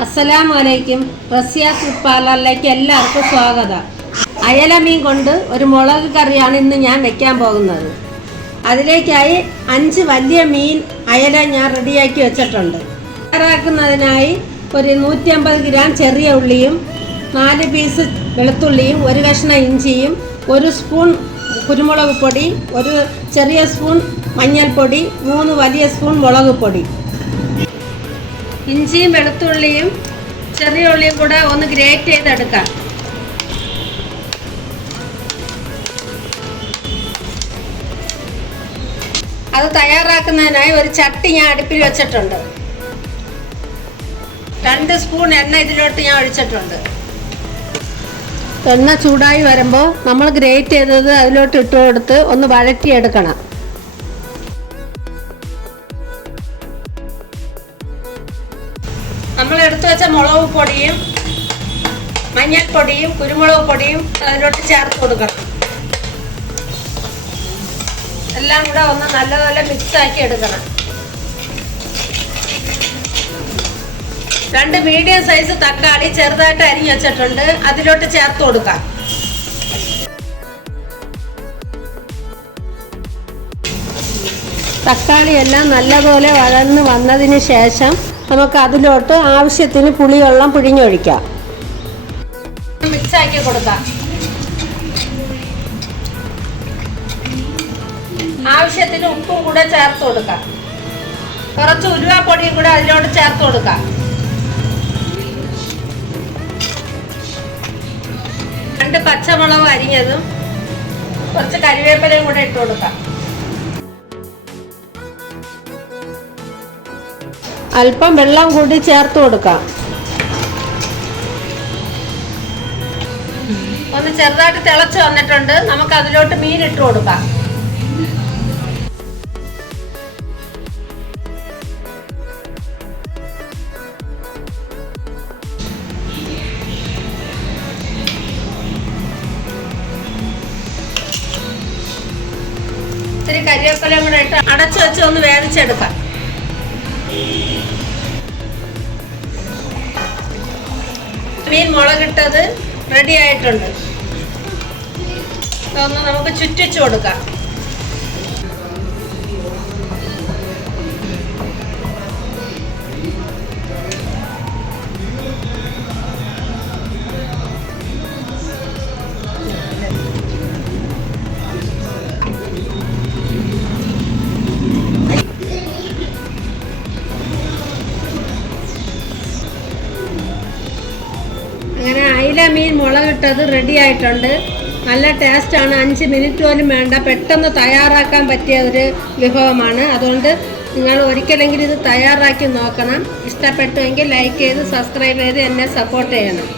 അസ്സലാമു അലൈക്കും. റസിയാസ് ഫുഡ് പാർലറിലേക്ക് എല്ലാവർക്കും സ്വാഗതം. അയല മീൻ കൊണ്ട് ഒരു മുളക് കറിയാണ് ഇന്ന് ഞാൻ വെക്കാൻ പോകുന്നത്. അതിലേക്കായി 5 വലിയ മീൻ അയല ഞാൻ റെഡിയാക്കി വെച്ചിട്ടുണ്ട്. തയ്യാറാക്കുന്നതിനായി ഒരു 150 ഗ്രാം ചെറിയ ഉള്ളിയും 4 പീസ് വെളുത്തുള്ളിയും 1 കഷ്ണം ഇഞ്ചിയും 1 സ്പൂൺ കുരുമുളക് പൊടി, 1 ചെറിയ സ്പൂൺ മഞ്ഞൾപ്പൊടി, 3 വലിയ സ്പൂൺ മുളക് പൊടി. ഇഞ്ചിയും വെളുത്തുള്ളിയും ചെറിയ ഉള്ളിയും കൂടെ ഒന്ന് ഗ്രേറ്റ് ചെയ്തെടുക്കാം. അത് തയ്യാറാക്കുന്നതിനായി ഒരു ചട്ടി ഞാൻ അടുപ്പിൽ വെച്ചിട്ടുണ്ട്. 2 സ്പൂൺ എണ്ണ ഇതിലോട്ട് ഞാൻ ഒഴിച്ചിട്ടുണ്ട്. എണ്ണ ചൂടായി വരുമ്പോൾ നമ്മൾ ഗ്രേറ്റ് ചെയ്തത് അതിലോട്ട് ഇട്ട് കൊടുത്ത് ഒന്ന് വഴറ്റിയെടുക്കണം. നമ്മൾ എടുത്തു വെച്ച മുളക് പൊടിയും മഞ്ഞൾപ്പൊടിയും കുരുമുളക് പൊടിയും അതിലോട്ട് ചേർത്ത് കൊടുക്കണം. എല്ലാം കൂടെ ഒന്ന് നല്ലപോലെ മിക്സ് ആക്കി എടുക്കണം. 2 മീഡിയം സൈസ് തക്കാളി ചെറുതായിട്ട് അരിഞ്ഞ് വെച്ചിട്ടുണ്ട്, അതിലോട്ട് ചേർത്ത് കൊടുക്കാം. തക്കാളി എല്ലാം നല്ലപോലെ വഴന്ന് വന്നതിന് ശേഷം നമുക്ക് അതിലോട്ട് ആവശ്യത്തിന് പുളിവെള്ളം പിഴിഞ്ഞൊഴിക്കാം. മിക്സ് ആക്കി കൊടുക്കാം. ആവശ്യത്തിന് ഉപ്പും കൂടെ ചേർത്ത് കൊടുക്കാം. കുറച്ച് ഉലുവാപ്പൊടിയും കൂടെ അതിലോട്ട് ചേർത്ത് കൊടുക്കാം. 2 പച്ചമുളക് അരിഞ്ഞതും കുറച്ച് കരിവേപ്പിലയും കൂടെ ഇട്ട് കൊടുക്കാം. അല്പം വെള്ളം കൂടി ചേർത്ത് കൊടുക്കാം. ഒന്ന് ചെറുതായിട്ട് തിളച്ച് വന്നിട്ടുണ്ട്. നമുക്ക് അതിലോട്ട് മീൻ ഇട്ട് കൊടുക്കാം. ഇത്തിരി കരിവേപ്പിലയും കൂടെ ഇട്ട് അടച്ചു വെച്ച് ഒന്ന് വേവിച്ചെടുക്കാം. മീൻ മുളകിട്ടത് റെഡി ആയിട്ടുണ്ട്. ഇതൊന്ന് നമുക്ക് ചുറ്റിച്ചു കൊടുക്കാം. അങ്ങനെ അയില മീൻ മുളകിട്ടത് റെഡി ആയിട്ടുണ്ട്. നല്ല ടേസ്റ്റാണ്. 5 മിനിറ്റ് പോലും വേണ്ട. പെട്ടെന്ന് തയ്യാറാക്കാൻ പറ്റിയ ഒരു വിഭവമാണ്. അതുകൊണ്ട് നിങ്ങൾ ഒരിക്കലെങ്കിലും ഇത് തയ്യാറാക്കി നോക്കണം. ഇഷ്ടപ്പെട്ടുവെങ്കിൽ ലൈക്ക് ചെയ്ത് സബ്സ്ക്രൈബ് ചെയ്ത് എന്നെ സപ്പോർട്ട് ചെയ്യണം.